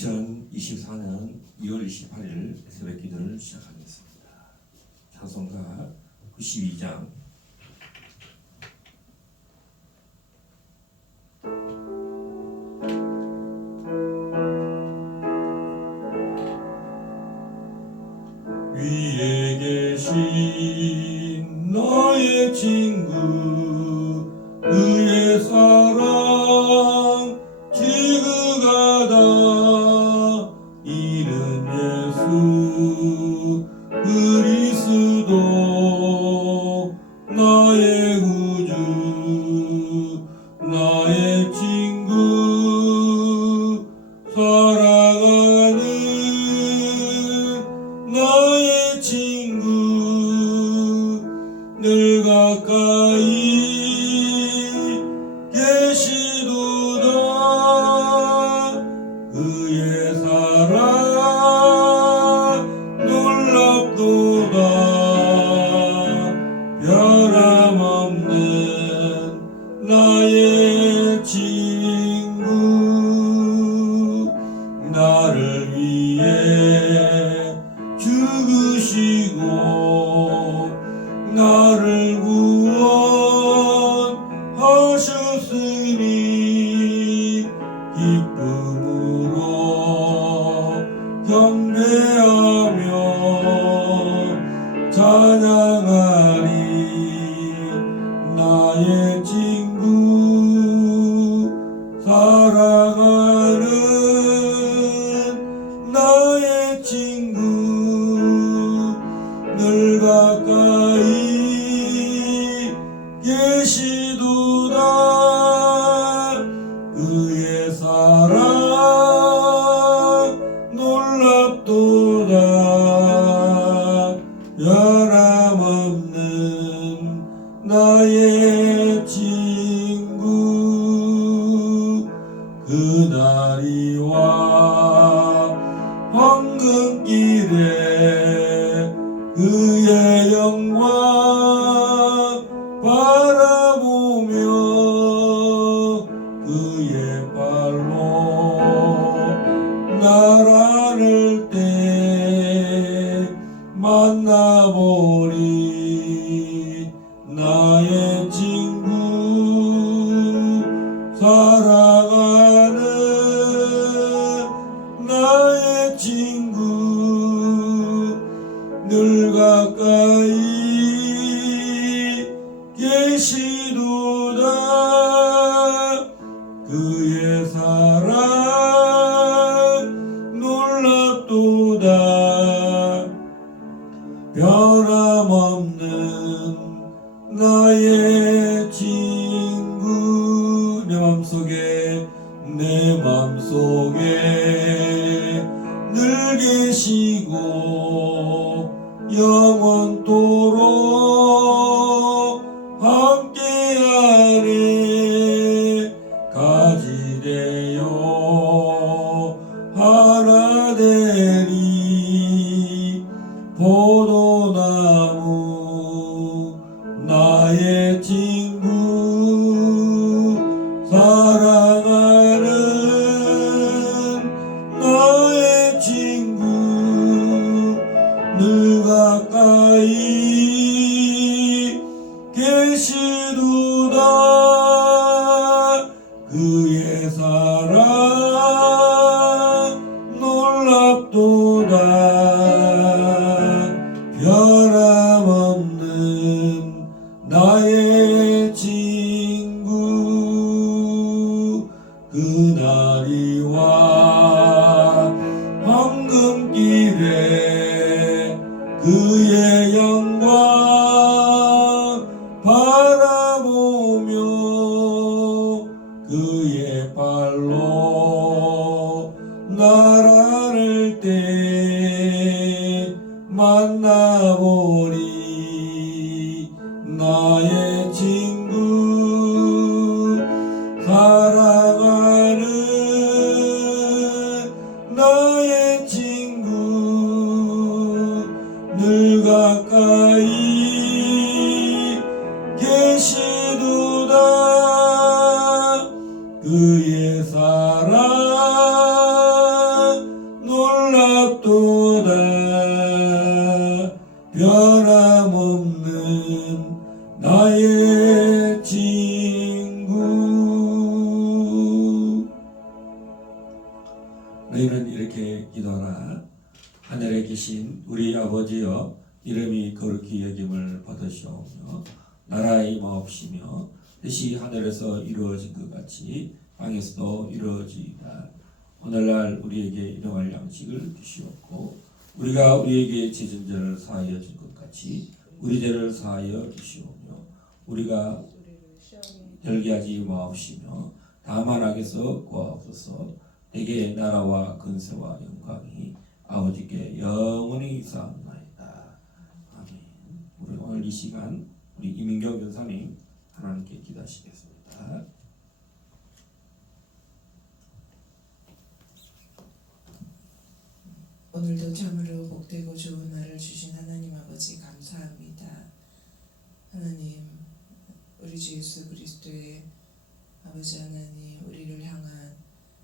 2024년 2월 28일 새벽 기도를 시작하겠습니다. 찬송가 92장 위에 계신 너의 친구 의의 사랑 지극하다 이른 예수 그리스도 나의 구주 나의 친구 사랑하는 나의 친구 늘 가까이 계시도다 그의 사랑 놀랍도다 변함없는 나의 친구 나를 위해 죽으시고 나를 구원하셨으니 기쁨으로 경배하며 찬양하리 나의 친구 사랑하는 나의 친구 늘 가까이 계시도다 그의 사랑 놀랍도다 변함없는 나의 친구 그날이 와 황금길에 그의 영광 바라보며 그의 발로 날 안을 때 만나보리 나의 친구 사랑하는 나의 친구 늘 가까이 계시도다 그의 사랑 놀랍도다 변함없는 나의 친구 내 맘속에 늘 계시고 영원토록 함께하네 가지 되어 하나 되리 포도나무 나의 친구 사랑하는 나의 친구 늘 가까이 계시도다 그의 사랑 놀랍도다 변함없는 나의 친구 그날이 와 황금길에 그의 영광 바라보며 그의 발로 날 안을 때 만나보리 나의 친구 사랑하는 나의 친구 늘 가까이 계시도다 그의 사랑 변함없는 나의 친구. 너희는 이렇게 기도하라. 하늘에 계신 우리 아버지여, 이름이 거룩히 여김을 받으시오며 나라의 임하옵시며 뜻이 하늘에서 이루어진 것 같이 땅에서도 이루어지이다. 오늘날 우리에게 일용할 양식을 주시옵고 우리가 우리에게 지은 죄를 사하여 준 것 같이 우리 죄를 사하여 주시오며 우리가 열게 하지 마옵시며 다만 악에서 구하옵소서. 내게 나라와 근세와 영광이 아버지께 영원히 있사옵나이다. 아멘. 우리 오늘 이 시간 우리 이민경 전사님 하나님께 기도하시겠습니다. 오늘도 참으로 복되고 좋은 날을 주신 하나님 아버지 감사합니다. 하나님, 우리 주 예수 그리스도의 아버지 하나님, 우리를 향한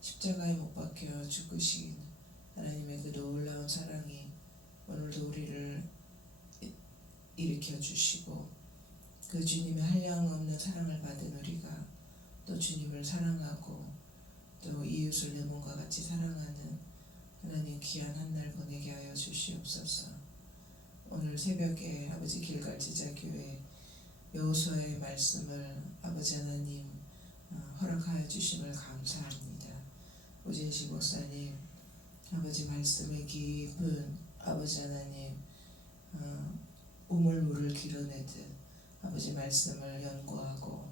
십자가에 못 박혀 죽으신 하나님의 그 놀라운 사랑이 오늘도 우리를 일으켜 주시고 그 주님의 한량없는 사랑을 받은 우리가 또 주님을 사랑하고 또 이웃을 내 몸과 같이 사랑하는 하나님 귀한 한 날 보내게 하여 주시옵소서. 오늘 새벽에 아버지 길갈 제자교회 여호수아의 말씀을 아버지 하나님 허락하여 주심을 감사합니다. 오진식 목사님 아버지 말씀의 깊은 아버지 하나님 우물물을 길어내듯 아버지 말씀을 연구하고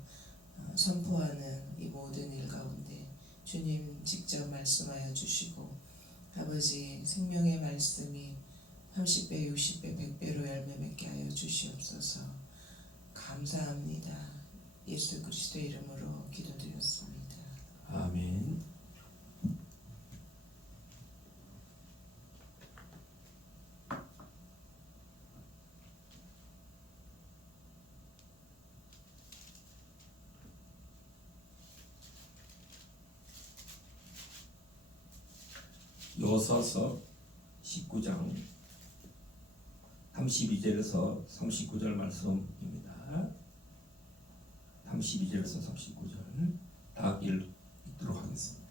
선포하는 이 모든 일 가운데 주님 직접 말씀하여 주시고 아버지 생명의 말씀이 30배, 60배, 100배로 열매 맺게 하여 주시옵소서. 감사합니다. 예수 그리스도의 이름으로 기도드렸습니다. 아멘. 여호수아서 19장 32절에서 39절 말씀입니다. 32절에서 39절 다 읽도록 하겠습니다.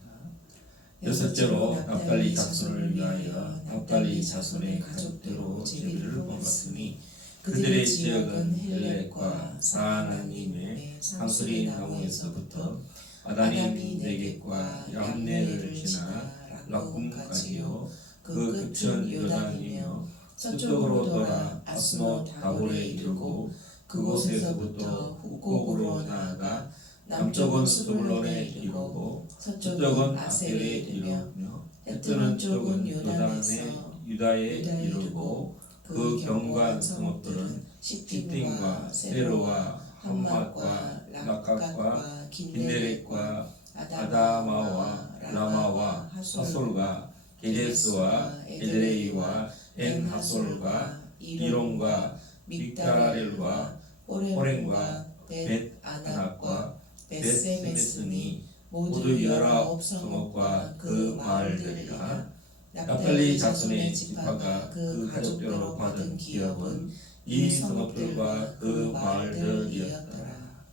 여섯째로 납달리 자손을 위하여 납달리 자손의 가족대로 제비를 뽑았으니 그들의 지역은 헬렉과 사하나님의 상수리 나무에서부터 아다님 네겝과 얌네를 지나 락꿈까지요. 그 끝은 요단이며 서쪽으로 돌아 아스못 다볼에 이르고 그곳에서부터 북곡으로 나아가 남쪽은 스불론에 이르고 서쪽은 아셀에 이르며 해뜨는 쪽은 요단에 유다에 이르고 그 경관 성읍들은 시팀과 세로와 함맛과 락각과 긴네렛과 아다마와 라마와 하솔과 게데스와 에드레이와 엔하솔과 이론과 믹다렐과 호렌과 벳아낙과 벳세메스니 모두 19 성읍과 그 마을들이라. 납달리 자손의 지파가 그 가족대로 받은 기업은 이 성읍들과 그 마을들이었더라.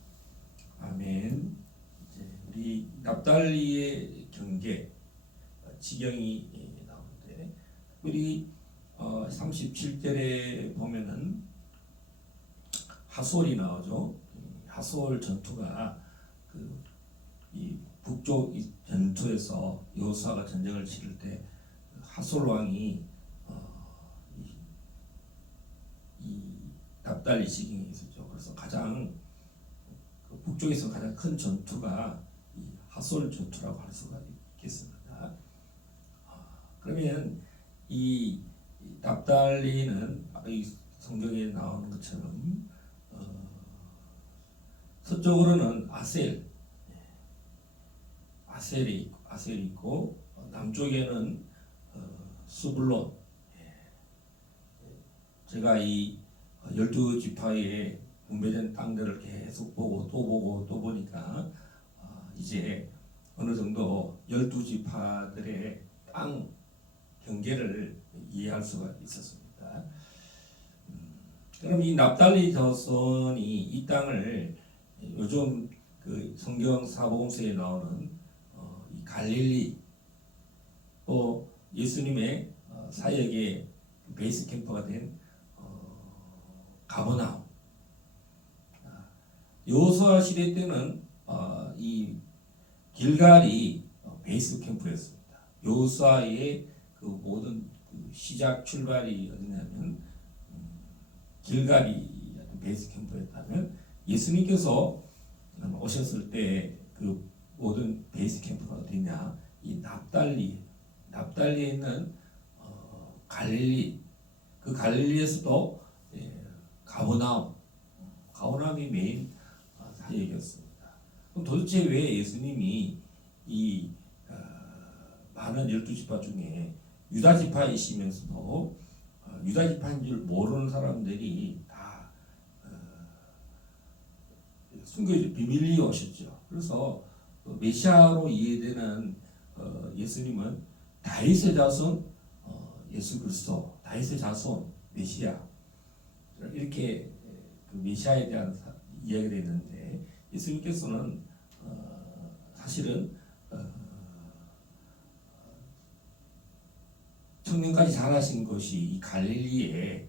아멘. 우리 납달리의 경계 지경이 나오는데 우리 37절에 보면은 하솔이 나오죠. 하솔 전투가 이 북쪽 전투에서 여호수아가 전쟁을 치를 때 하솔 왕이 이 납달리 지경에 있었죠. 그래서 가장 북쪽에서 가장 큰 전투가 이 하솔 전투라고 할 수가 있겠습니다. 그러면 이 납달리는 이 성경에 나오는 것처럼 서쪽으로는 아셀이 있고 남쪽에는 스불론. 제가 이 12지파의 분배된 땅들을 계속 보고 또 보니까 이제 어느 정도 12지파들의 땅 경계를 이해할 수가 있었습니다. 그럼 이 납달리 자손이 이 땅을 요즘 그 성경 사복음서에 나오는 이 갈릴리 또 예수님의 사역의 베이스 캠프가 된 가버나움. 여호수아 시대 때는 이 길갈이 베이스 캠프였습니다. 여호수아의 그 모든 그 시작 출발이 어디냐면 길갈이 베이스 캠프였다면 예수님께서 오셨을 때 그 모든 베이스 캠프가 어디냐? 이 납달리에 있는 갈릴리, 그 갈릴리에서도 가버나움이 메인 사역이었습니다. 그럼 도대체 왜 예수님이 이 많은 12지파 중에 유다 지파이시면서도 유다 지파인 줄 모르는 사람들이 다 숨겨진 비밀리에 오셨죠. 그래서 메시아로 이해되는 예수님은 다윗의 자손 예수 그리스도, 다윗의 자손 메시아 이렇게 그 메시아에 대한 이야기가 있는데 예수님께서는 사실은 청년까지 자라신 것이 이 갈릴리의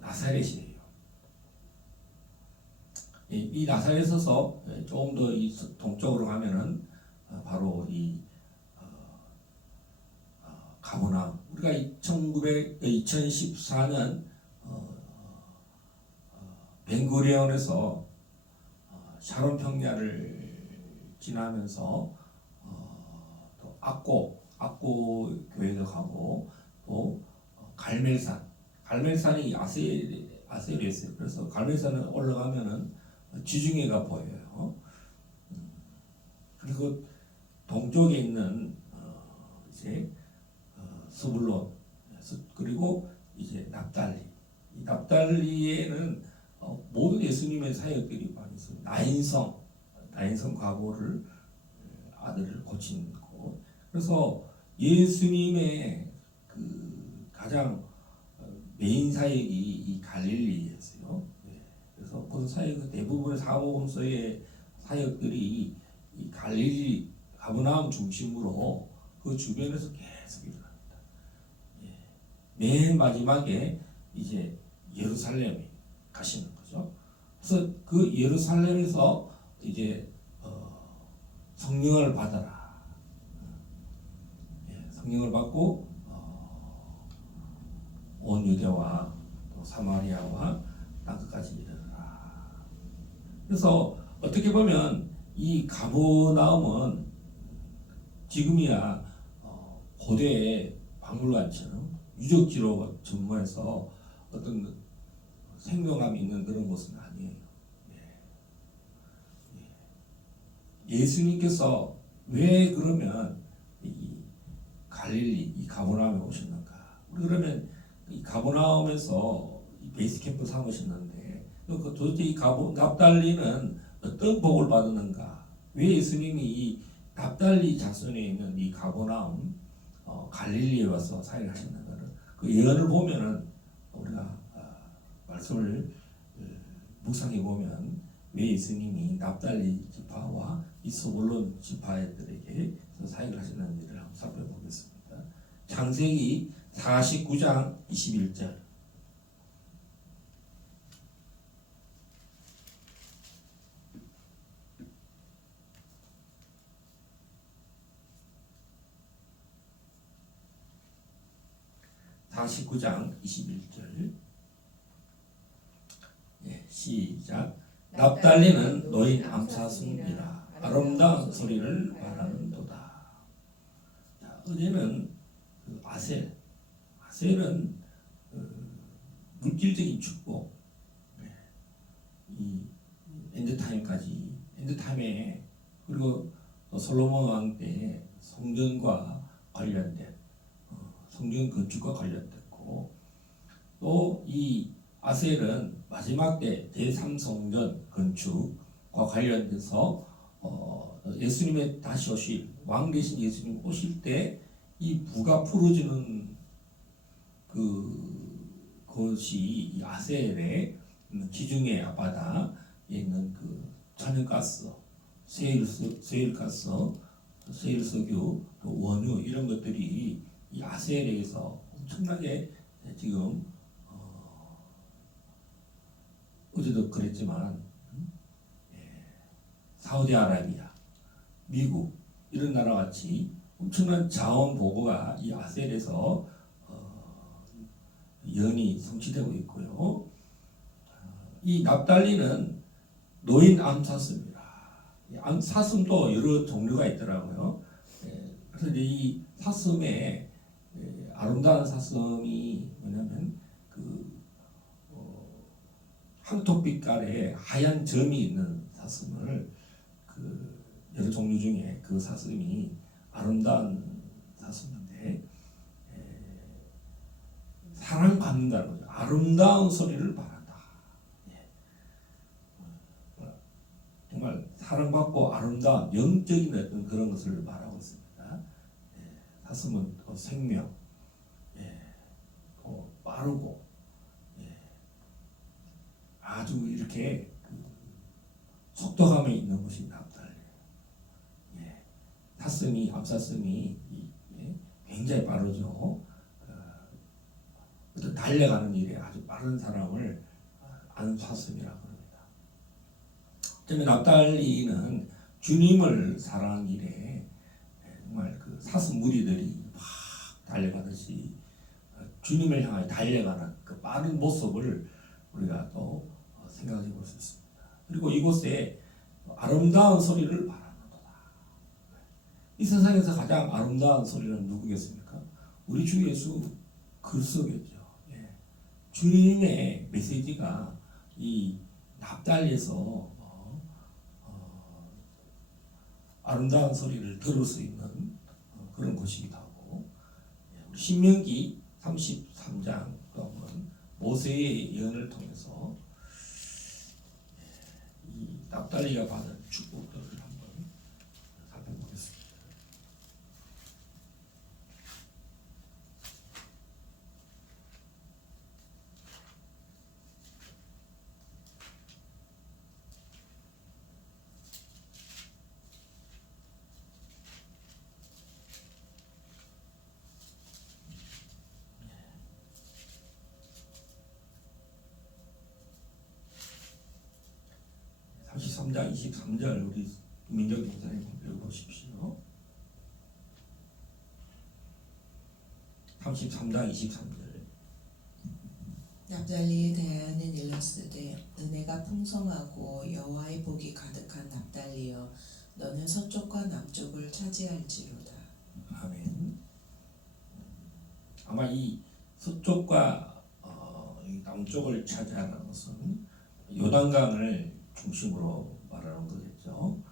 나사렛이에요. 이 나사렛에서 조금 더 이 동쪽으로 가면은 바로 이 가버나움. 우리가 2014년 벤구리온에서 샤론 평야를 지나면서 또 악고 교회도 가고 또 갈멜산이 아셀이었어요. 그래서 갈멜산을 올라가면은 지중해가 보여요. 그리고 동쪽에 있는 이제 스불론 그리고 이제 납달리. 이 납달리에는 모든 예수님의 사역들이 많이 있어요. 나인성 과거를 아들을 고친 곳. 그래서 예수님의 그 가장 메인 사역이 이 갈릴리였어요. 그래서 그 사역 대부분의 사복음서의 사역들이 이 갈릴리 가버나움 중심으로 그 주변에서 계속 일어납니다. 맨 마지막에 이제 예루살렘에 가시는 거죠. 그래서 그 예루살렘에서 이제 성령을 받아라. 성령을 받고 온 유대와 또 사마리아와 땅끝까지 이르라. 그래서 어떻게 보면 이 가버나움은 지금이야 고대 박물관처럼 유적지로 전무해서 어떤 생동감이 있는 그런 곳은 아니에요. 예수님께서 왜 그러면 이 갈릴리 이 가버나움에 오셨는가? 우리 그러면 이 가버나움에서 이 베이스 캠프 삼으셨는데 도대체 이 납달리는 어떤 복을 받았는가? 왜 예수님이 이 납달리 자손에 있는 이 가버나움 갈릴리에 와서 사역을 하셨는가를 그 예언을 보면은 우리가 말씀을 묵상해 보면 왜 예수님이 납달리 지파와 이 스불론 지파들에게 사역을 하셨는지를 한번 살펴보겠습니다. 창세기 49장 21절. (49장 21절) 시작. 납달리는 노인 암사슴이라 아름다운 소리를 말하는도다. 어제는 그 아셀은 물질적인 축복, 이 엔드타임에 그리고 솔로몬 왕 때 성전과 관련된 성전 건축과 관련됐고 또 이 아셀은 마지막 때 제3성전 건축과 관련돼서 예수님의 다시 오실 왕 대신 예수님 오실 때 이 부가 풀어지는 그 그것이 이 아셀의 지중해 앞바다에 있는 그 천연가스, 세일가스, 세일석유, 또 원유 이런 것들이 이 아셀에서 엄청나게 지금 어제도 그랬지만 사우디아라비아, 미국 이런 나라 같이 엄청난 자원 보고가 이 아셀에서 연이 성취되고 있고요. 이 납달리는 노인 암사슴입니다. 사슴도 여러 종류가 있더라고요. 그래서 이제 이 사슴의 아름다운 사슴이 뭐냐면 그 황토빛깔의 하얀 점이 있는 사슴을 그 여러 종류 중에 그 사슴이 아름다운 사슴인데 사랑받는다는 거죠. 아름다운 소리를 바란다. 정말 사랑받고 아름다운 영적인 어떤 그런 것을 말하고 있습니다. 사슴은 생명, 빠르고 아주 이렇게 속도감이 있는 것이 납달이에요. 사슴이 암사슴이 굉장히 빠르죠. 어떤 달려가는 일에 아주 빠른 사람을 아는 사슴이라고 합니다. 때문에 납달리는 주님을 사랑한 일에 정말 그 사슴 무리들이 막 달려가듯이 주님을 향해 달려가는 그 빠른 모습을 우리가 또 생각해 볼 수 있습니다. 그리고 이곳에 아름다운 소리를 바라는도다. 이 세상에서 가장 아름다운 소리는 누구겠습니까? 우리 주 예수 그리스도겠죠. 주님의 메시지가 이 납달리에서 아름다운 소리를 들을 수 있는 그런 곳이기도 하고, 신명기 33장 보면 모세의 예언을 통해서 이 납달리가 받은 축복들을 한번 살펴보겠습니다. 네. 33장 23절 우리 민정 목사님 읽어보십시오. 33장 23절. 납달리에 대하여는 일렀으되 은혜가 풍성하고 여호와의 복이 가득한 납달리여 너는 서쪽과 남쪽을 차지할지로다. 아멘. 아마 이 서쪽과 이 남쪽을 차지하는 것은 요단강을 중심으로 말하는 거겠죠.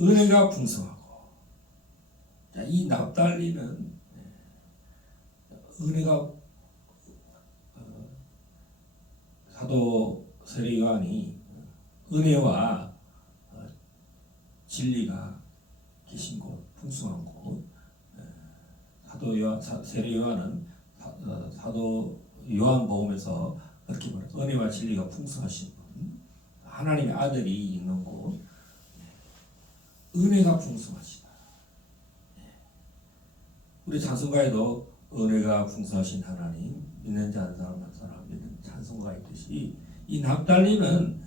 은혜가 풍성하고, 이 납달리는 은혜가 사도 세례 요한이 은혜와 진리가 계신 곳, 풍성한 곳. 세례 요한은 사도 요한복음에서 그렇게 말해요. 은혜와 진리가 풍성하신 분, 하나님의 아들이 있는 곳, 은혜가 풍성하시다. 우리 찬송가에도 은혜가 풍성하신 하나님, 믿는 자 한 사람 한 사람 믿는 찬송가 있듯이 이 납달리는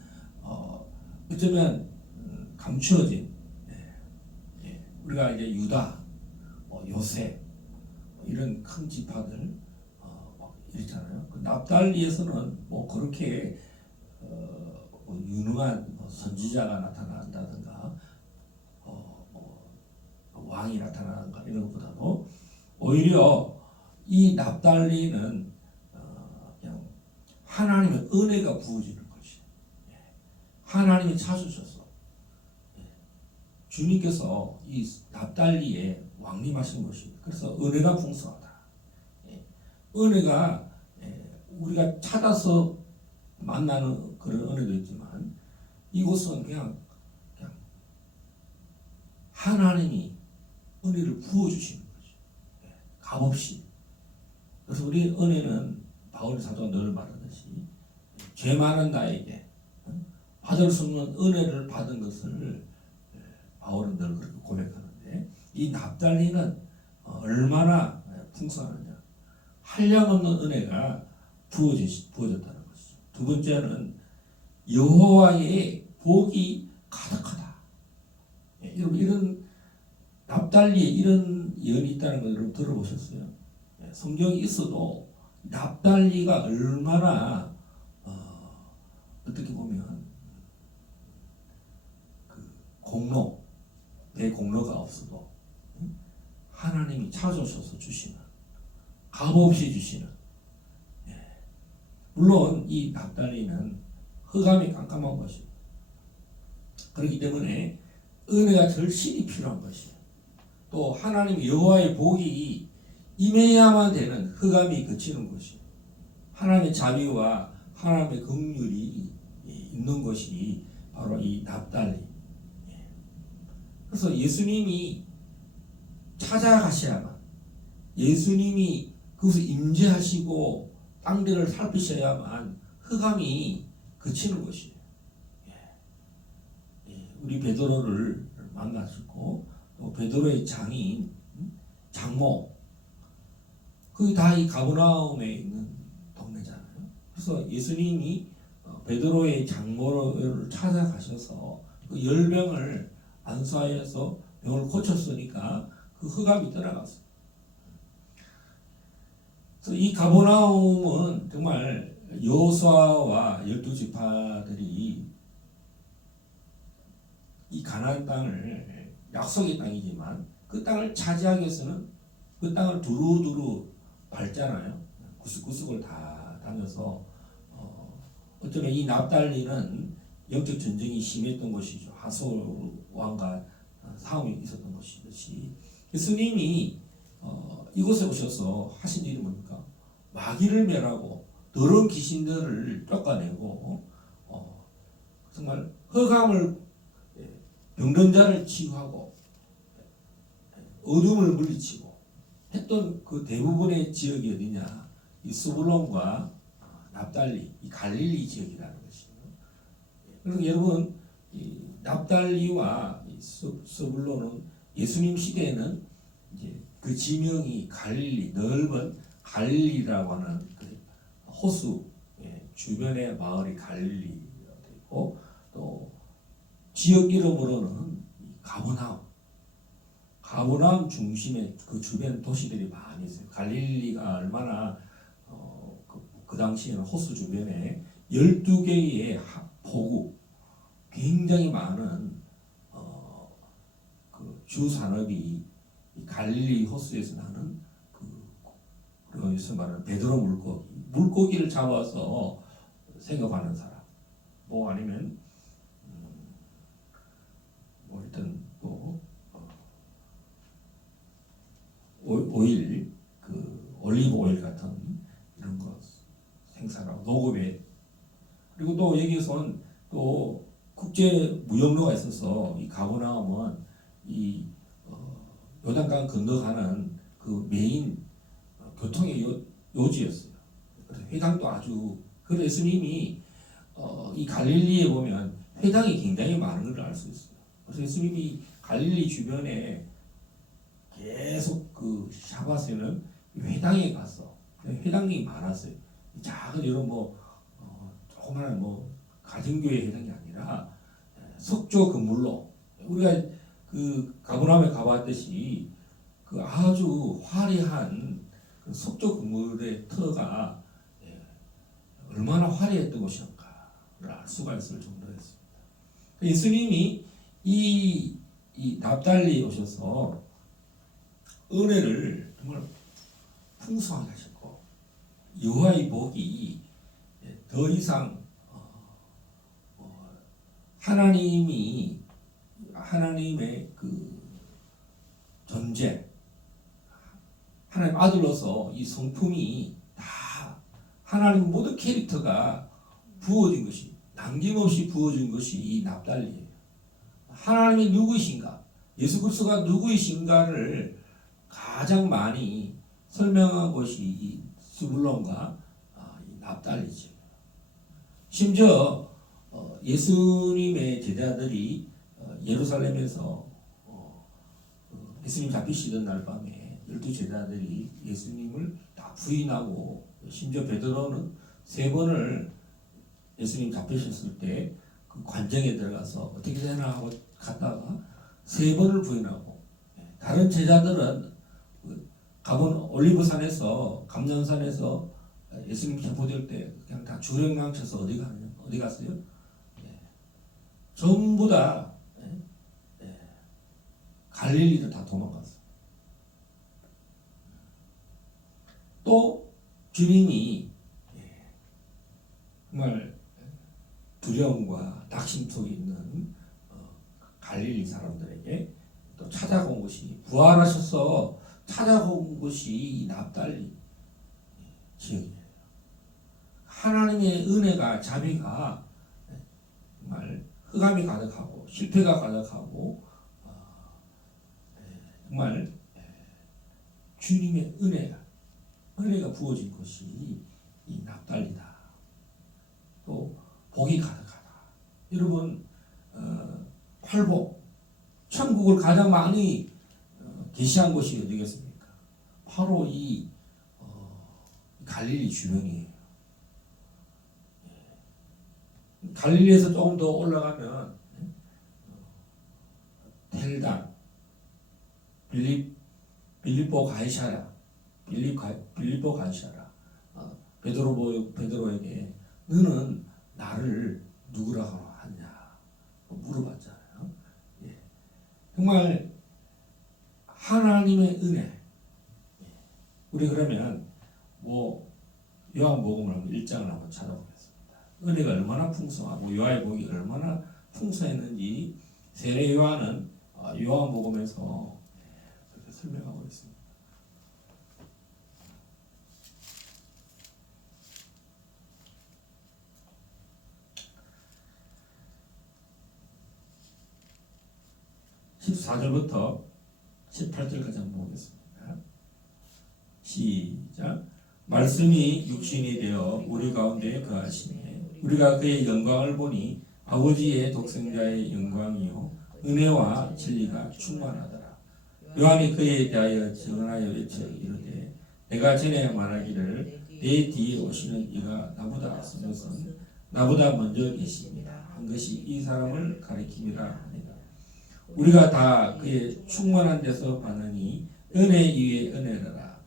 어쩌면 감추어진, 우리가 이제 유다, 요셉 이런 큰 지파들 이렇잖아요. 그 납달리에서는 그렇게 유능한 선지자가 나타난다든가 왕이 나타나는가 이런 것보다도 오히려 이 납달리는 그냥 하나님의 은혜가 부어지는 것이, 하나님이 찾으셔서 주님께서 이 납달리에 왕림하신 것이, 그래서 은혜가 풍성하다. 은혜가 우리가 찾아서 만나는 그런 은혜도 있지만 이곳은 그냥 하나님이 은혜를 부어주시는 거죠. 값없이. 그래서 우리 은혜는 바울 사도가 늘 말하듯이 죄 많은 나에게 받을 수 없는 은혜를 받은 것을 바울은 늘 그렇게 고백하는데, 이 납달리는 얼마나 풍성하느냐, 한량없는 은혜가 부어졌다는 것이죠. 두 번째는 여호와의 복이 가득하다. 여러분, 이런 납달리에 이런 예언이 있다는 걸 여러분 들어보셨어요? 성경이 있어도 납달리가 얼마나 어떻게 보면 그 내 공로가 없어도 하나님이 찾아오셔서 주시는, 값없이 주시는. 물론 이 납달리는 흑암이 깜깜한 것이에요. 그렇기 때문에 은혜가 절실히 필요한 것이에요. 또 하나님 여호와의 복이 임해야만 되는 흑암이 그치는 것이에요. 하나님의 자비와 하나님의 긍휼이 있는 것이 바로 이 납달리. 그래서 예수님이 찾아가셔야만, 예수님이 그것을 임재하시고 땅들을 살피셔야만 흑암이 그치는 것이에요. 우리 베드로를 만나시고 또 베드로의 장인 장모, 그게 다 이 가버나움에 있는 동네잖아요. 그래서 예수님이 베드로의 장모를 찾아가셔서 그 열병을 안수하여서 병을 고쳤으니까 그 흑암이 떠나갔어요. 그래서 이 가버나움은 정말 여호수아와 12지파들이 이 가나안 땅을, 약속의 땅이지만 그 땅을 차지하기 위해서는 그 땅을 두루두루 밟잖아요. 구석구석을 다 다녀서 어쩌면 이 납달리는 영적 전쟁이 심했던 것이죠. 하솔 왕과 싸움이 있었던 것이듯이 예수님이 이곳에 오셔서 하신 일이 뭡니까? 마귀를 멸하고 더러운 귀신들을 쫓아내고 정말 흑암을, 병든 자를 치유하고 어둠을 물리치고 했던 그 대부분의 지역이 어디냐? 이 스불론과 납달리, 이 갈릴리 지역이라는 것이에요. 그래서 여러분, 이 납달리와 이 스불론은 예수님 시대에는 이제 그 지명이 갈릴리, 넓은 갈릴리라고 하는 그 호수 주변의 마을이 갈릴리가 되고, 또 지역 이름으로는 가버나움 중심의 그 주변 도시들이 많이 있어요. 갈릴리가 얼마나 그 당시에는 호수 주변에 12개의 포구, 굉장히 많은 그 주산업이 이 갈릴리 호수에서 나는 우리가 여기서 말하는 베드로 물고기를 잡아서 생업하는 사람, 뭐 아니면 뭐 일단 또 오일, 그 올리브 오일 같은 이런 거 생산하고 농업에, 그리고 또 여기서는 또 국제 무역로가 있어서 이 가버나움은 이 요단강 건너가는 그 메인 교통의 요지였어요. 그래서 회당도 아주, 그래서 예수님이 이 갈릴리에 보면 회당이 굉장히 많은 걸 알 수 있어요. 그래서 예수님이 갈릴리 주변에 계속 그 샤바스에는 회당에 가서, 회당이 많았어요. 작은 이런 조그마한 가정교회 회당이 아니라 석조 건물로, 우리가 그 가버나움에 가봤듯이 그 아주 화려한 그 석조 건물의 터가 얼마나 화려했던 곳이었는가를 알 수가 있을 정도였습니다. 예수님이 이 납달리에 오셔서 은혜를 정말 풍성하게 하셨고, 여호와의 복이 더 이상 하나님의 그 존재, 하나님 아들로서 이 성품이 다 하나님 모든 캐릭터가 부어진 것이, 남김없이 부어진 것이 이 납달리예요. 하나님이 누구이신가, 예수 그리스도가 누구이신가를 가장 많이 설명한 곳이 이 스불론과 이 납달리 지역. 심지어 예수님의 제자들이 예루살렘에서 예수님 잡히시던 날 밤에 12제자들이 예수님을 다 부인하고, 심지어 베드로는 3번을 예수님 잡히셨을 때 그 관정에 들어가서 어떻게 되나 하고 갔다가 3번을 부인하고, 다른 제자들은 가본 올리브산에서 감람산에서 예수님 체포될 때 그냥 다 주랭랑쳐서 어디 갔어요? 전부 다 갈릴리를 다 도망갔어요. 또 주님이 정말 두려움과 낙심 속에 있는 갈릴리 사람들에게 또 찾아온 것이, 부활하셔서 찾아온 것이 이 납달리 지역이에요. 하나님의 은혜가, 자비가 정말 흑암이 가득하고 실패가 가득하고 정말 주님의 은혜가 부어진 것이 이 납달리다. 또 복이 가득하다. 여러분, 팔복, 천국을 가장 많이 계시한 곳이 어디겠습니까? 바로 이 갈릴리 주변이에요. 갈릴리에서 조금 더 올라가면 텔단, 빌립보 가이사랴, 빌립보 가이사랴, 베드로에게 너는 나를 누구라고 하냐 물어봤잖아요. 정말 하나님의 은혜. 우리 그러면 요한복음을 1장을 한번 찾아보겠습니다. 은혜가 얼마나 풍성하고 요한의 복이 얼마나 풍성했는지 세례 요한은 요한복음에서 그렇게 설명하고 있습니다. (14절부터) 18절까지 한번 보겠습니다. 시작. 말씀이 육신이 되어 우리 가운데 거하시니 우리가 그의 영광을 보니 아버지의 독생자의 영광이요 은혜와 진리가 충만하더라. 요한이 그에 대하여 증언하여 외쳐 이르되 내가 전에 말하기를 내 뒤에 오시는 이가 나보다 앞선 것은 나보다 먼저 계십니다 한 것이 이 사람을 가리킴이라 합니다. 우리가 다 그의 충만한 데서 받으니 은혜 위에 은혜라.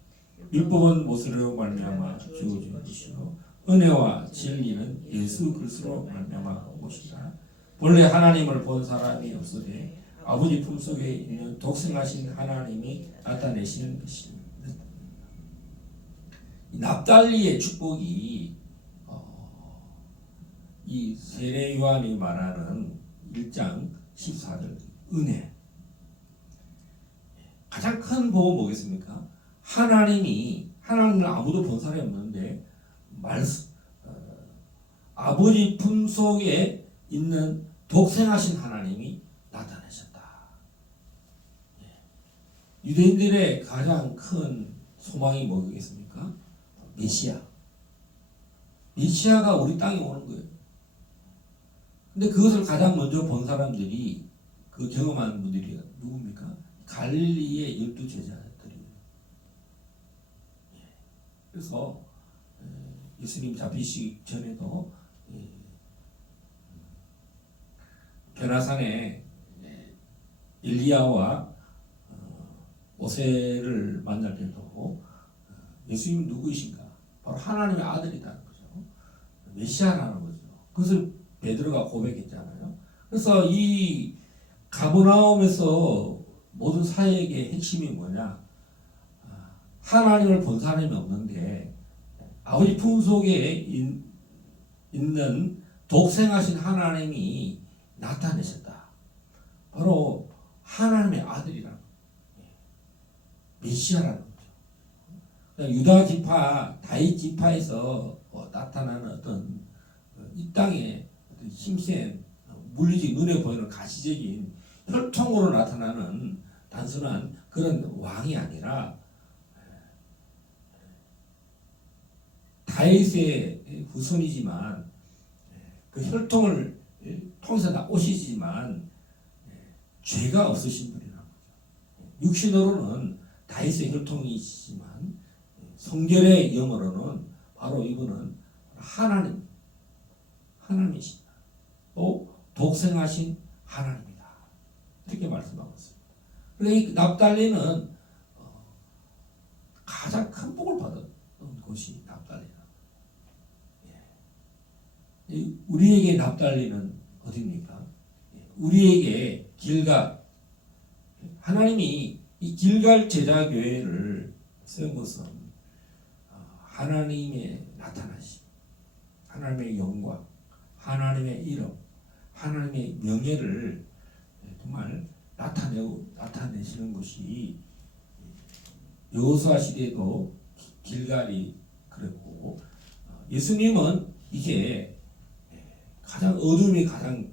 율법은 모세로 말미암아 주어진 것이요 은혜와 진리는 예수 그리스도로 말미암아 오시라. 본래 하나님을 본 사람이 없으되 아버지 품속에 있는 독생하신 하나님이 나타내시는 것입니다. 납달리의 축복이 이 세례 요한이 말하는 1장 14절 은혜. 가장 큰 복은 뭐겠습니까? 하나님을 아무도 본 사람이 없는데 아버지 품속에 있는 독생하신 하나님이 나타나셨다. 유대인들의 가장 큰 소망이 뭐겠습니까? 메시아가 우리 땅에 오는 거예요. 근데 그것을 가장 먼저 본 사람들이, 그 경험한 분들이 누굽니까? 갈릴리의 12제자들이에요. 그래서 예수님 잡히시기 전에도 베라산에 엘리야와 모세를 만날 때도 예수님 누구이신가? 바로 하나님의 아들이라는 거죠. 메시아라는 거죠. 그것을 베드로가 고백했잖아요. 그래서 이 가버나움에서 모든 사역의 핵심이 뭐냐? 하나님을 본 사람이 없는데 아버지 품속에 있는 독생하신 하나님이 나타내셨다. 바로 하나님의 아들이라는 거예요. 메시아라는 거죠. 유다 지파, 다윗 지파에서 나타나는 어떤 이 땅의 힘센 물리적 눈에 보이는 가시적인 혈통으로 나타나는 단순한 그런 왕이 아니라 다윗의 후손이지만 그 혈통을 통해서 나오시지만 죄가 없으신 분이라는 거죠. 육신으로는 다윗의 혈통이시지만 성결의 영으로는 바로 이분은 하나님이십니다. 또 독생하신 하나님이다. 이렇게 말씀하고 있습니다. 그러니까 납달리는 가장 큰 복을 받은 곳이 납달리는. 우리에게 납달리는 어디입니까? 우리에게 길갈, 하나님이 이 길갈 제자교회를 세운 것은 하나님의 나타나심, 하나님의 영광, 하나님의 이름, 하나님의 명예를 정말 나타내시는 것이 여호수아 시대에도 길갈이 그랬고, 예수님은 이게 가장 어둠이 가장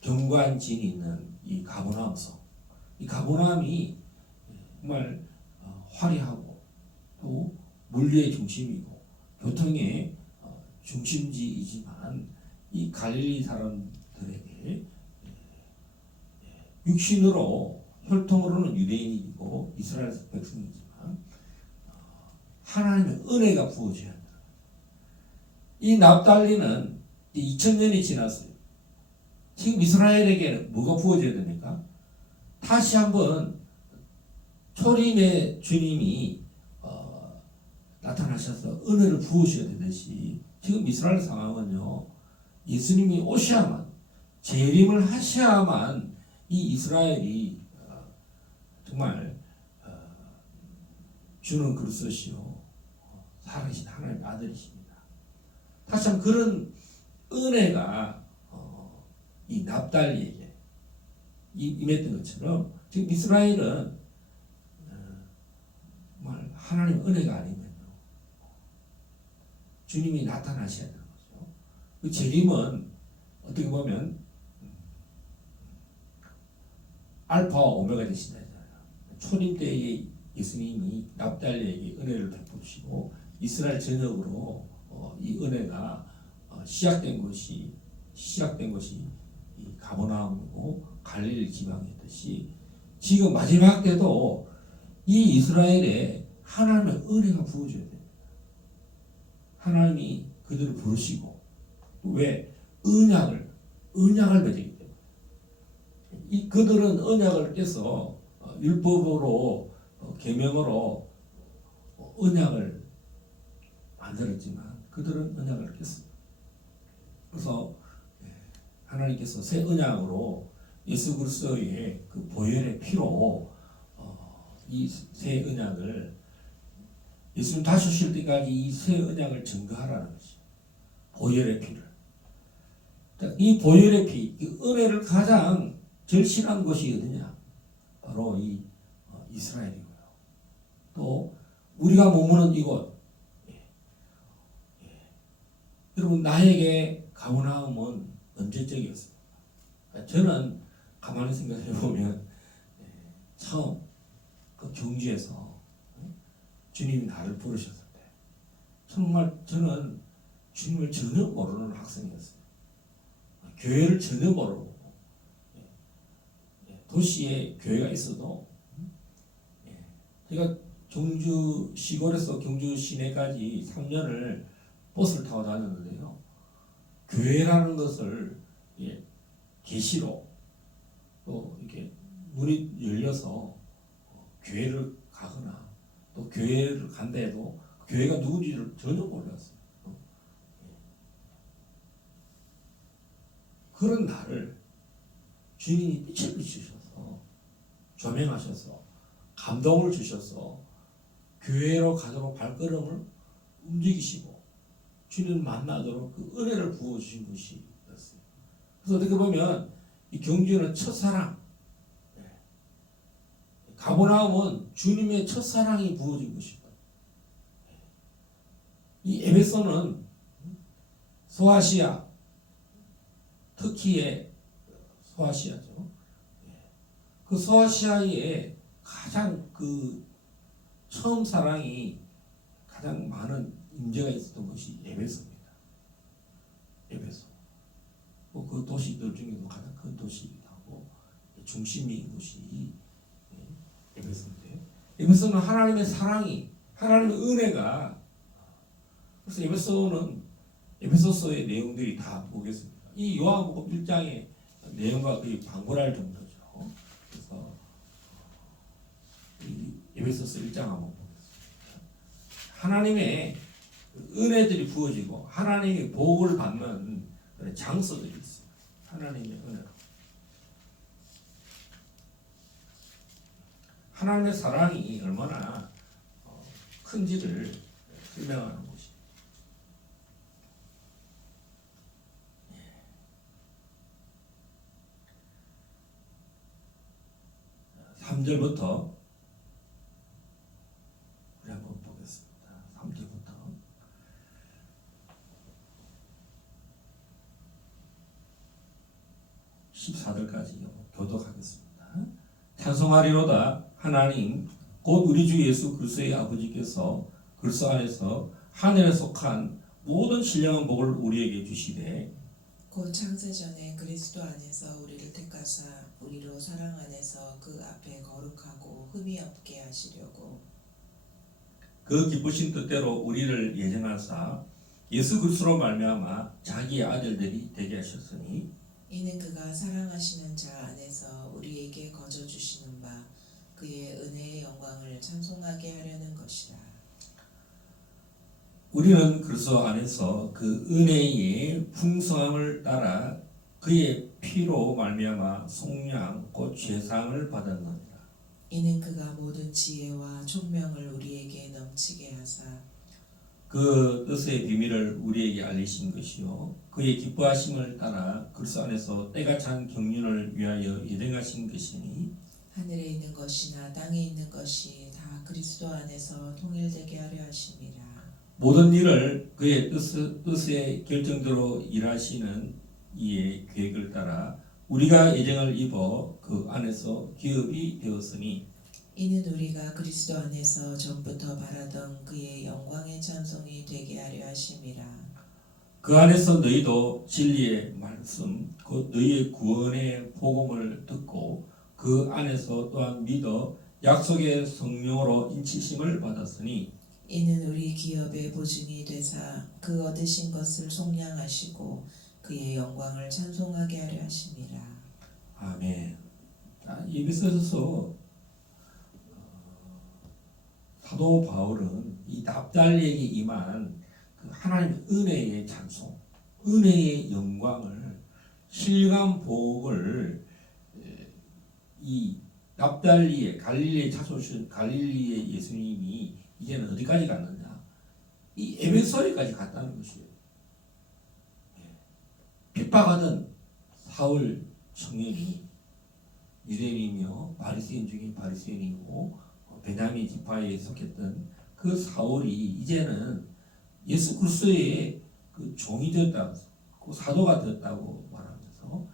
경관진이 있는 이 가버나움성, 이 가버나움이 정말 화려하고 또 물류의 중심이고 교통의 중심지이지만 이 갈릴리 사람들에게 육신으로 혈통으로는 유대인이고 이스라엘 백성이지만 하나님의 은혜가 부어져야 한다. 이 납달리는 2000년이 지났어요. 지금 이스라엘에게는 뭐가 부어져야 됩니까? 다시 한번 초림의 주님이 나타나셔서 은혜를 부으셔야 되듯이 지금 이스라엘 상황은요, 예수님이 오셔야만, 재림을 하셔야만 이 이스라엘이 정말 주는 그리스도시요 살아계신 하나님의 아들이십니다. 다시 한번 그런 은혜가 이 납달리에게 임했던 것처럼 지금 이스라엘은 정말 하나님의 은혜가 아니면요, 주님이 나타나셔야 되는 거죠. 그 재림은 어떻게 보면 알파와 오메가 되신다 했잖아요. 초림 때에 예수님이 납달리에게 은혜를 베푸시고 이스라엘 전역으로 이 은혜가 시작된 것이 이 가버나움이고 갈릴리 지방이었듯이 지금 마지막 때도 이 이스라엘에 하나님의 은혜가 부어줘야 됩니다. 하나님이 그들을 부르시고 왜 언약을 맺기 때문에 이 그들은 언약을 깨서 율법으로 계명으로 언약을 만들었지만 그들은 언약을 깼습니다. 그래서 하나님께서 새 언약으로 예수 그리스도의 그 보혈의 피로 이 새 언약을 예수님 다시 오실 때까지 이 새 언약을 증거하라는 것이 보혈의 피를. 이 보혈의 피, 이 은혜를 가장 절실한 것이 어디냐? 바로 이 이스라엘이고요. 또 우리가 머무는 이곳. 여러분, 나에게 가버나움은 언제적이었습니까? 저는 가만히 생각해 보면 처음 그 경주에서 주님이 나를 부르셨을 때 정말 저는 주님을 전혀 모르는 학생이었어요. 교회를 전혀 모르고 도시에 교회가 있어도 제가 경주 시골에서 경주 시내까지 3년을 버스를 타고 다녔는데요. 교회라는 것을 계시로 또 이렇게 문이 열려서 교회를 가거나 또 교회를 간다 해도 교회가 누군지를 전혀 몰랐어요. 그런 나를 주님이 빛을 비추셔서 조명하셔서 감동을 주셔서 교회로 가도록 발걸음을 움직이시고 주님을 만나도록 그 은혜를 부어주신 것이었어요. 그래서 어떻게 보면 이 경주는 첫사랑, 가버나움은 주님의 첫사랑이 부어진 것이고, 이 에베소는 소아시아, 터키의 소아시아죠. 그 소아시아의 가장 그 처음 사랑이 가장 많은 임재가 있었던 것이 에베소입니다. 에베소. 그 도시들 중에도 가장 큰 도시이기도 하고 중심인 곳이 에베소인데, 에베소는 하나님의 사랑이, 하나님의 은혜가, 그래서 에베소서의 내용들이 다 보겠습니다. 이 요한복음 1장의 내용과 거의 방불할 정도죠. 그래서 이 에베소서 1장 한번 보겠습니다. 하나님의 은혜들이 부어지고 하나님의 복을 받는 장소들이 있습니다. 하나님의 은혜로. 하나님의 사랑이 얼마나 큰지를 설명하는 것입니다. 3절부터 우리 한번 보겠습니다. 3절부터 14절까지 교독하겠습니다. 찬송하리로다. 하나님 곧 우리 주 예수 그리스도의 아버지께서 그리스도 안에서 하늘에 속한 모든 신령한 복을 우리에게 주시되, 곧 창세전에 그리스도 안에서 우리를 택하사 우리로 사랑 안에서 그 앞에 거룩하고 흠이 없게 하시려고 그 기쁘신 뜻대로 우리를 예정하사 예수 그리스도로 말미암아 자기의 아들들이 되게 하셨으니, 이는 그가 사랑하시는 자 안에서 우리에게 거저 주시는 바 그의 은혜의 영광을 찬송하게 하려는 것이라. 우리는 그리스도 안에서 그 은혜의 풍성함을 따라 그의 피로 말미암아 속량 곧 죄사함을 받았느니라. 이는 그가 모든 지혜와 총명을 우리에게 넘치게 하사 그 뜻의 비밀을 우리에게 알리신 것이요 그의 기뻐하심을 따라 그리스도 안에서 때가 찬 경륜을 위하여 예정하신 것이니, 하늘에 있는 것이나 땅에 있는 것이 다 그리스도 안에서 통일되게 하려 하심이라. 모든 일을 그의 뜻의 결정대로 일하시는 이의 계획을 따라 우리가 예정을 입어 그 안에서 기업이 되었으니, 이는 우리가 그리스도 안에서 전부터 바라던 그의 영광의 찬송이 되게 하려 하심이라. 그 안에서 너희도 진리의 말씀 곧 너희의 구원의 복음을 듣고 그 안에서 또한 믿어 약속의 성령으로 인치심을 받았으니, 이는 우리 기업의 보증이 되사 그 얻으신 것을 속량하시고 그의 영광을 찬송하게 하려 하심이라. 아멘. 자, 에베소서 사도 바울은 이 납달리에게 임한 그 하나님의 은혜의 찬송, 은혜의 영광을, 신령한 복을 이 납달리에 갈릴리에 찾아오신 갈릴리의 예수님이 이제는 어디까지 갔느냐? 이 에베소에까지 갔다는 것이에요. 핍박하던 사울 청년이 유대인이며 바리새인 중에 바리새인이고 베냐민 지파에 속했던 그 사울이 이제는 예수 그리스도의 그 종이 되었다, 그 사도가 되었다고 말하면서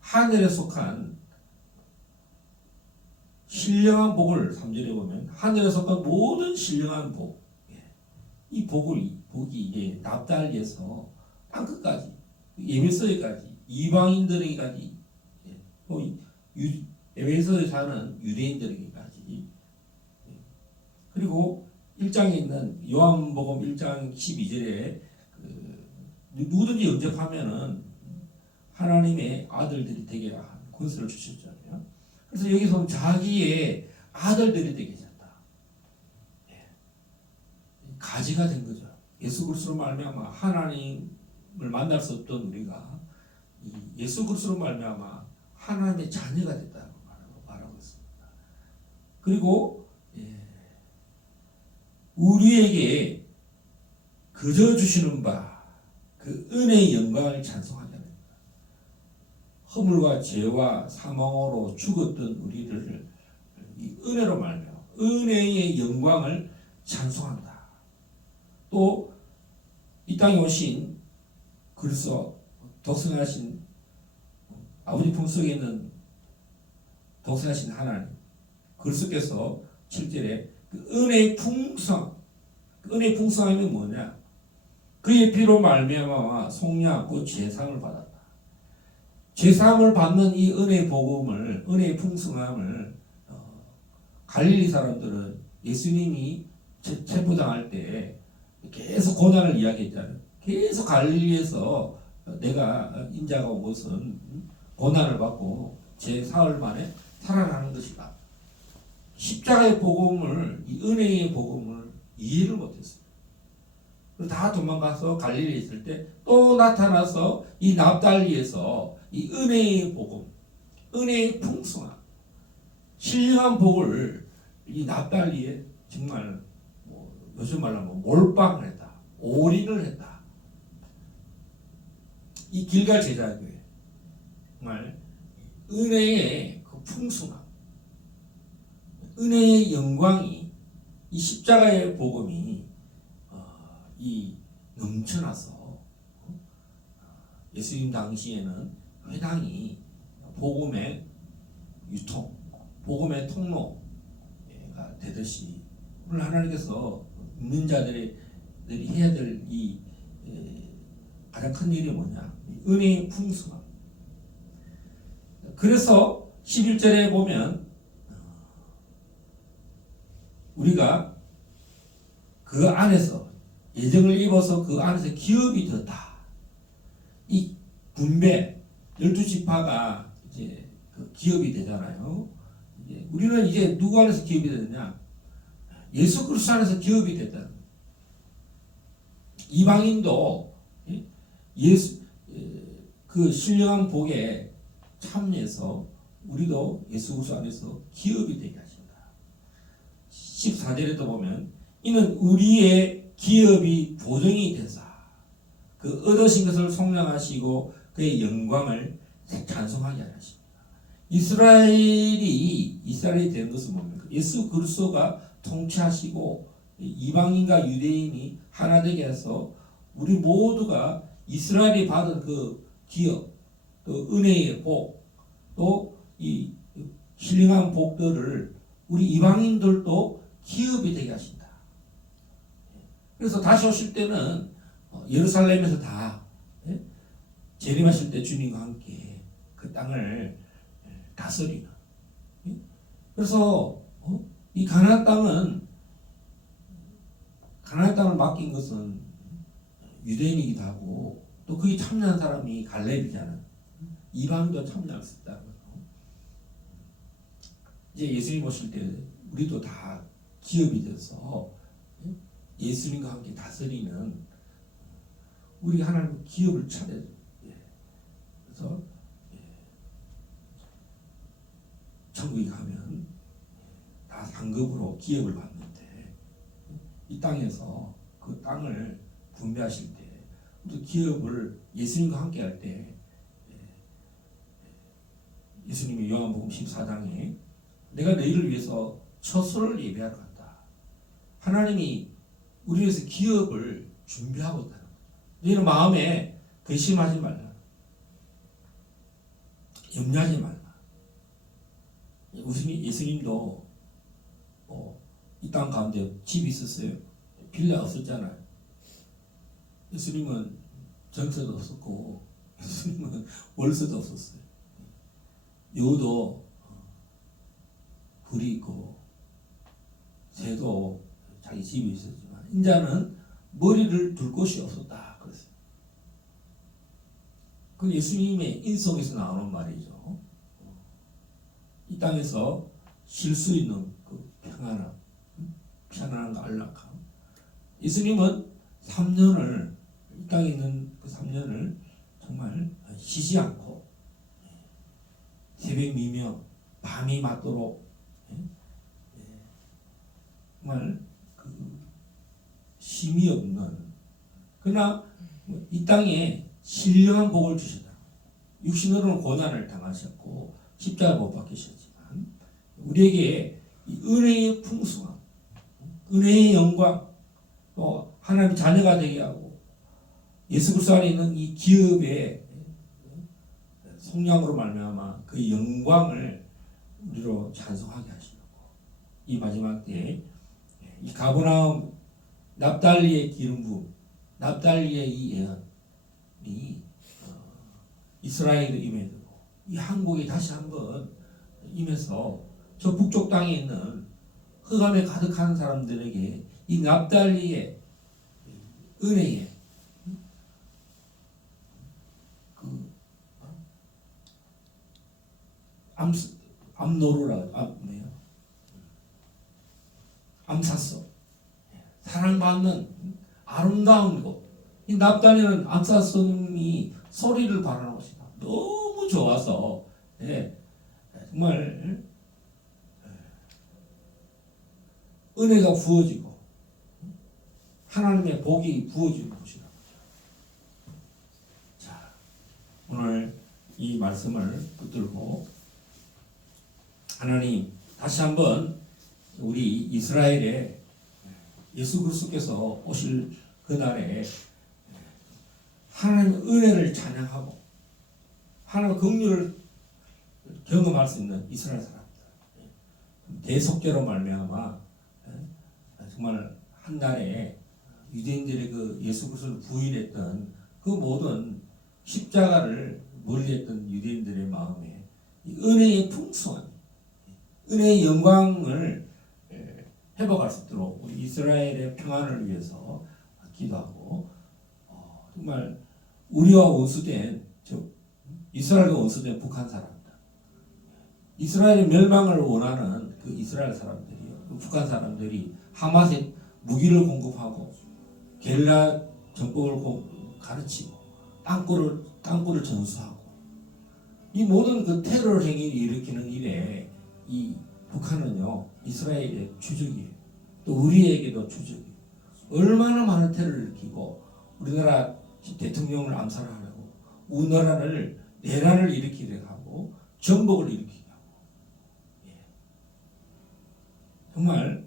하늘에 속한 신령한 복을 3절에 보면 하늘에 속한 모든 신령한 복, 이 복이 이제 납달리에서 땅끝까지 에베소에까지 이방인들에게까지 또 에베소에 사는 유대인들에게까지, 그리고 1장에 있는 요한복음 1장 12절에 누구든지 영접하면은 하나님의 아들들이 되게 하는 권세를 주셨잖아요. 그래서 여기서 자기의 아들들이 되게 하셨다. 가지가 된 거죠. 예수 그리스도로 말미암아 하나님을 만날 수 없던 우리가 예수 그리스도로 말미암아 하나님의 자녀가 됐다고 말하고 있습니다. 그리고 우리에게 거저 주시는 바 그 은혜의 영광을 찬송하게 합니다. 허물과 죄와 사망으로 죽었던 우리를 이 은혜로 말미암아 은혜의 영광을 찬송한다. 또 이 땅에 오신 그리스도 독생하신 아버지 품속에 있는 독생하신 하나님 그리스도께서 7절에 그 은혜의 풍성, 그 그 은혜의 풍성함이 뭐냐? 그의 피로 말미암아 속량하고 제사함을 받았다. 제사함을 받는 이 은혜의 복음을, 은혜의 풍성함을 갈릴리 사람들은 예수님이 체포당할 때 계속 고난을 이야기했잖아요. 계속 갈릴리에서 내가 인자가 온 것은 고난을 받고 제 사흘 만에 살아나는 것이다. 십자가의 복음을, 이 은혜의 복음을 이해를 못했어요. 다 도망가서 갈릴리에 있을 때 또 나타나서 이 납달리에서 이 은혜의 복음, 은혜의 풍성함, 신령한 복을 이 납달리에 정말 요즘 말로 하면 몰빵을 했다. 올인을 했다. 이 길갈 제자교회 정말 은혜의 그 풍성함, 은혜의 영광이 이 십자가의 복음이 이 넘쳐나서 예수님 당시에는 회당이 복음의 유통, 복음의 통로가 되듯이 오늘 하나님께서 믿는 자들이 해야 될 이 가장 큰 일이 뭐냐? 은혜의 풍성함. 그래서 11절에 보면 우리가 그 안에서 예정을 입어서 그 안에서 기업이 되었다. 이 분배 12지파가 이제 그 기업이 되잖아요. 우리는 이제 누구 안에서 기업이 되느냐? 예수 그리스도 안에서 기업이 됐다는 거예요. 이방인도 예수 그 신령한 복에 참여해서 우리도 예수 그리스도 안에서 기업이 되게 하신다. 14절에도 보면 이는 우리의 기업이 보증이 되사 그 얻으신 것을 속량하시고 그의 영광을 찬송하게 하십니다. 이스라엘이 되는 것은 뭡니까? 예수 그리스도가 통치하시고 이방인과 유대인이 하나 되게 해서 우리 모두가 이스라엘이 받은 그 기업, 또 은혜의 복, 또 이 신령한 복들을 우리 이방인들도 기업이 되게 하신다. 그래서 다시 오실 때는 예루살렘에서 다 재림하실 때 주님과 함께 그 땅을 다스리는. 그래서 이 가나안 땅을 맡긴 것은 유대인이기도 하고 또 그게 참여한 사람이 갈렙이잖아요. 이방도 참여할 수 있다는 거죠. 이제 예수님 오실 때 우리도 다 기업이 돼서 예수님과 함께 다스리는 우리 하나님 기업을 차려요. 그래서 천국에 가면 다 상급으로 기업을 받는데 이 땅에서 그 땅을 분배하실 때 또 기업을 예수님과 함께 할 때 예수님이 요한복음 14장에 내가 너희를 위해서 처소를 예배하러 간다. 하나님이 우리 위해서 기업을 준비하고 있다는 거죠. 너희는 마음에 근심하지 말라. 염려하지 말라. 예수님도 이 땅 가운데 집이 있었어요. 빌라 없었잖아요. 예수님은 전세도 없었고 예수님은 월세도 없었어요. 여우도 불이 있고 새도 자기 집이 있었지만 인자는 머리를 둘 곳이 없었다 그랬어요. 그 예수님의 인성에서 나오는 말이죠. 이 땅에서 쉴 수 있는 그 편안함과 안락함. 예수님은 3년을 이 땅에 있는 그 3년을 정말 쉬지 않고 새벽 미명 밤이 맞도록 정말 그 쉼이 없는 그러나 이 땅에 신령한 복을 주셨다. 육신으로는 고난을 당하셨고 십자가 못 박히셨지만 우리에게 이 은혜의 풍성함, 은혜의 영광, 또 하나님 자녀가 되게 하고 예수 그리스도 안에 있는 이 기업의 속량으로 말미암아 그 영광을 우리로 찬송하게 하시려고 이 마지막 때에 이 가버나움 납달리의 기름 부음, 납달리의 이 예언이 이스라엘에 임해지고 이 한국에 다시 한번 임해서 저 북쪽 땅에 있는 흑암에 가득한 사람들에게 이 납달리의 은혜의 그 뭐예요? 암사성, 사랑받는 아름다운 곳. 이 납달리는 암사성이 소리를 바라는 것이다. 너무 좋아서 정말 은혜가 부어지고 하나님의 복이 부어지는 곳이다. 자, 오늘 이 말씀을 붙들고 하나님 다시 한번 우리 이스라엘에 예수 그리스도께서 오실 그날에 하나님의 은혜를 찬양하고 하나님의 긍휼을 경험할 수 있는 이스라엘 사람들, 대속죄로 말미암아 정말 한 날에 유대인들의 그 예수 그리스도를 부인했던 그 모든 십자가를 멀리했던 유대인들의 마음에 이 은혜의 풍성한 은혜의 영광을 회복할 수 있도록 우리 이스라엘의 평안을 위해서 기도하고 정말 우리와 원수된 이스라엘과 원수된 북한 사람들, 이스라엘의 멸망을 원하는 그 이스라엘 사람들이요, 그 북한 사람들이 하마스에 무기를 공급하고 게릴라 정법을 가르치고 땅굴을 전수하고 이 모든 그 테러 행위를 일으키는 일에 이 북한은요 이스라엘의 주적이에요. 또 우리에게도 주적이에요. 얼마나 많은 테러를 일으키고 우리나라 대통령을 암살하려고 우리나라를 내란을 일으키게 하고 전복을 일으키게 하고 정말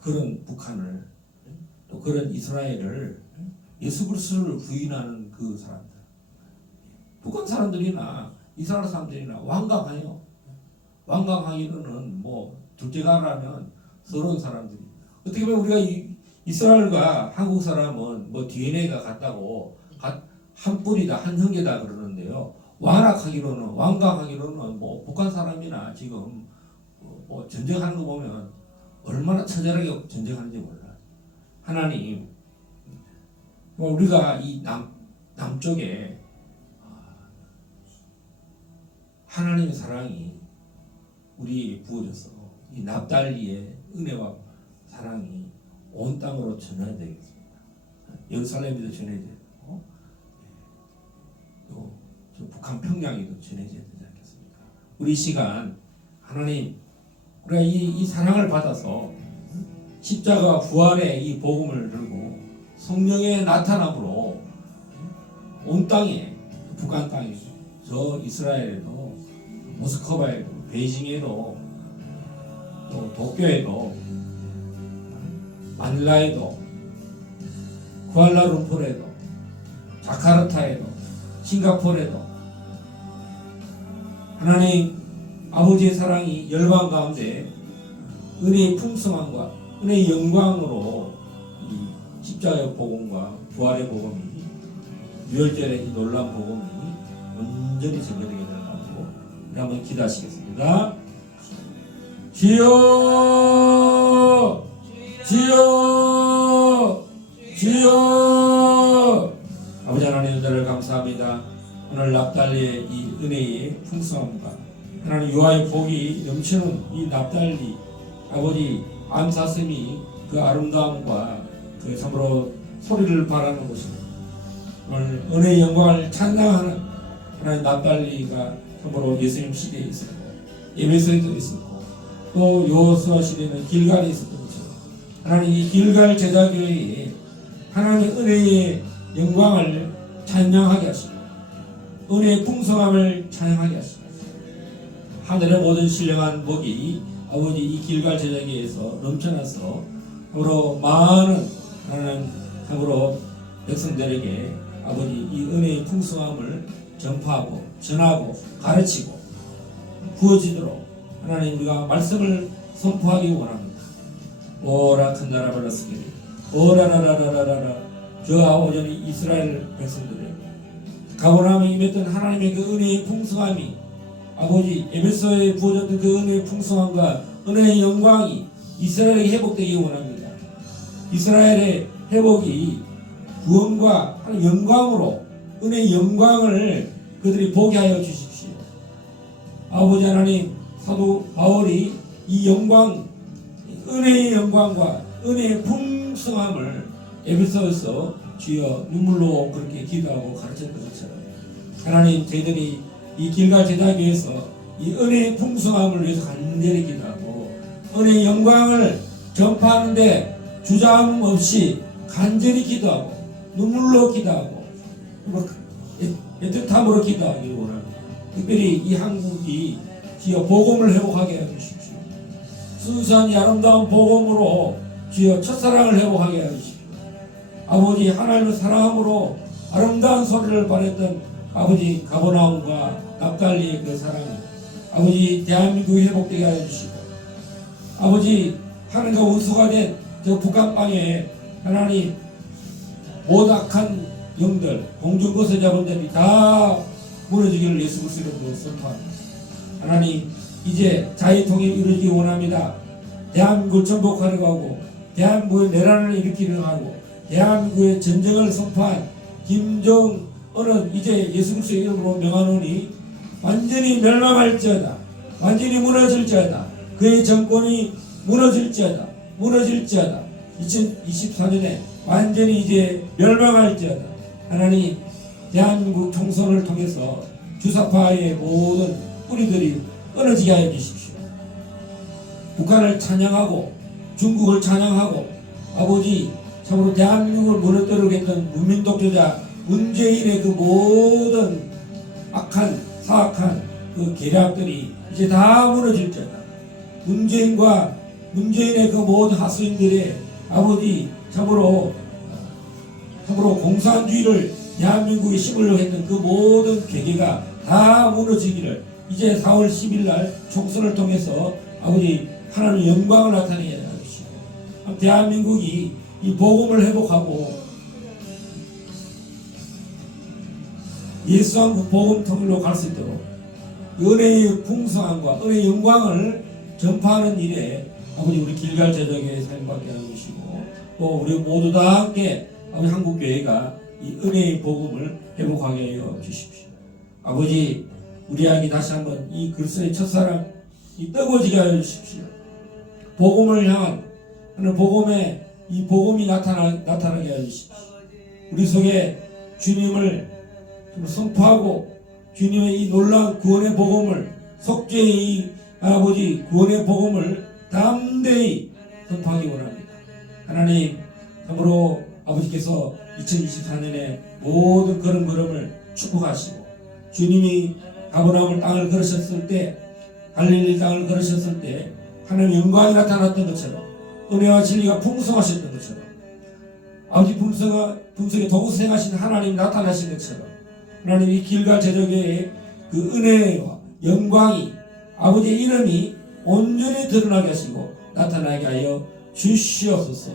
그런 북한을 또 그런 이스라엘을 예수 그리스도를 부인하는 그 사람들, 북한 사람들이나 이스라엘 사람들이나 완강해요. 완강하기로는 뭐 둘째가라면 서러운 사람들이. 어떻게 보면 우리가 이스라엘과 한국 사람은 뭐 DNA가 같다고 한 뿌리다 한 형제다 그러는데요. 완강하기로는 뭐 북한 사람이나 지금 뭐 전쟁하는 거 보면 얼마나 처절하게 전쟁하는지 몰라요. 하나님, 우리가 이 남쪽에 하나님의 사랑이 우리에게 부어져서 이 납달리의 은혜와 사랑이 온 땅으로 전해야 되겠습니다. 예루살렘에도 전해야 되고 또 북한 평양에도 전해져야 되지 않겠습니까? 우리 시간 하나님 우리가 이 사랑을 받아서 십자가 부활의 이 복음을 들고 성령의 나타남으로 온 땅에 북한 땅에 저 이스라엘에도 모스크바에도 베이징에도 또 도쿄에도 마닐라에도 쿠알라룸푸르에도 자카르타에도 싱가포르에도 하나님 아버지의 사랑이 열방 가운데 은혜의 풍성함과 은혜의 영광으로 이 십자가의 복음과 부활의 복음이 유월절의 이 놀라운 복음이 온전히 전개되게 되라고 우리 한번 기도하시겠습니다. 주여 주여 주여. 아버지 하나님 은혜를 감사합니다. 오늘 납달리의 이 은혜의 풍성함과 하나님 유아의 복이 넘치는 이 납달리 아버지 암사슴이 그 아름다움과 그 참으로 소리를 바라는 곳입니다. 오늘 은혜의 영광을 찬양하는 하나님 납달리가 참으로 예수님 시대에 있었고 에베소에도 있었고 또 여호수아 시대는 길갈에 있었던 것처럼 하나님 이 길갈 제자교회에 하나님의 은혜의 영광을 찬양하게 하시고 은혜의 풍성함을 찬양하게 하시고 하늘의 모든 신령한 복이 아버지 이 길갈 제자교회에서 넘쳐나서 참으로 많은 하나님 참으로 백성들에게 아버지 이 은혜의 풍성함을 전파하고 전하고 가르치고 부어지도록 하나님 우리가 말씀을 선포하기 원합니다. 오라 큰 나라 발라스케리 오라라라라라라 저 아오전이 이스라엘 백성들에게 가버나움에 임했던 하나님의 그 은혜의 풍성함이 아버지 에베소에 부어졌던 그 은혜의 풍성함과 은혜의 영광이 이스라엘에게 회복되기 원합니다. 이스라엘의 회복이 구원과 영광으로 은혜의 영광을 그들이 보게 하여 주십시오. 아버지 하나님 사도 바울이 이 영광 은혜의 영광과 은혜의 풍성함을 에베소에서 주여 눈물로 그렇게 기도하고 가르쳤던 것처럼 하나님 저희들이 이 길갈 제자교회에서 이 은혜의 풍성함을 위해서 간절히 기도하고 은혜의 영광을 전파하는데 주저함 없이 간절히 기도하고 눈물로 기도하고 애틋함으로 기도하기를 원합니다. 특별히 이 한국이 주여 복음을 회복하게 해주십시오. 순수한 이 아름다운 복음으로 주여 첫사랑을 회복하게 해주십시오. 아버지 하나님을 사랑함으로 아름다운 소리를 발했던 아버지 가버나움과 납달리의 그 사랑이 아버지 대한민국이 회복되게 하여 주시고 아버지 하나님과 원수가 된 저 북한 땅에 하나님 모닥한 영들 공중거세 자본들이 다 무너지기를 예수 그리스도 이름으로 선포합니다. 하나님 이제 자유통일이 이루어지기 원합니다. 대한민국을 정복하려고 하고 대한민국의 내란을 일으키려고 하고 대한민국의 전쟁을 선포한 김정은은 이제 예수 그리스도의 이름으로 명하노니 완전히 멸망할지어다. 완전히 무너질지어다. 그의 정권이 무너질지어다. 2024년에 완전히 이제 멸망할지어다. 하나님 대한민국 총선을 통해서 주사파의 모든 뿌리들이 끊어지게 하여 주십시오. 북한을 찬양하고 중국을 찬양하고 아버지 참으로 대한민국을 무너뜨리고 했던 문민독재자 문재인의 그 모든 악한 사악한 그 계략들이 이제 다 무너질지어다. 문재인의 그 모든 하수인들의 아버지 참으로 공산주의를 대한민국에 심으려고 했던 그 모든 계계가 다 무너지기를 이제 4월 10일 날 총선을 통해서 아버지 하나님의 영광을 나타내게 해주시고 대한민국이 이 복음을 회복하고 예수왕국 복음 통일로 갈 수 있도록 은혜의 풍성함과 은혜의 영광을 전파하는 일에 아버지 우리 길갈 제자교회 사용받게 해주시고 또 우리 모두 다 함께 아버지 한국교회가 이 은혜의 복음을 회복하게 하여 주십시오. 아버지 우리 아기 다시 한번 이 그리스도의 첫사랑 이 뜨거워지게 하여 주십시오. 복음을 향한 하는 복음의 이 복음이 나타나게 하여 주십시오. 우리 속에 주님을 선포하고 주님의 이 놀라운 구원의 복음을 속죄의 이 아버지 구원의 복음을 담대히 선포하기 원합니다. 하나님 참으로 아버지께서 2024년에 모든 그런 걸음을 축복하시고 주님이 가버나움 땅을 걸으셨을 때 갈릴리 땅을 걸으셨을 때 하나님의 영광이 나타났던 것처럼 은혜와 진리가 풍성하셨던 것처럼 아버지 품성에 도구서 행하신 하나님 나타나신 것처럼 하나님 이 길갈 제자교회의 그 은혜와 영광이 아버지의 이름이 온전히 드러나게 하시고 나타나게 하여 주시옵소서.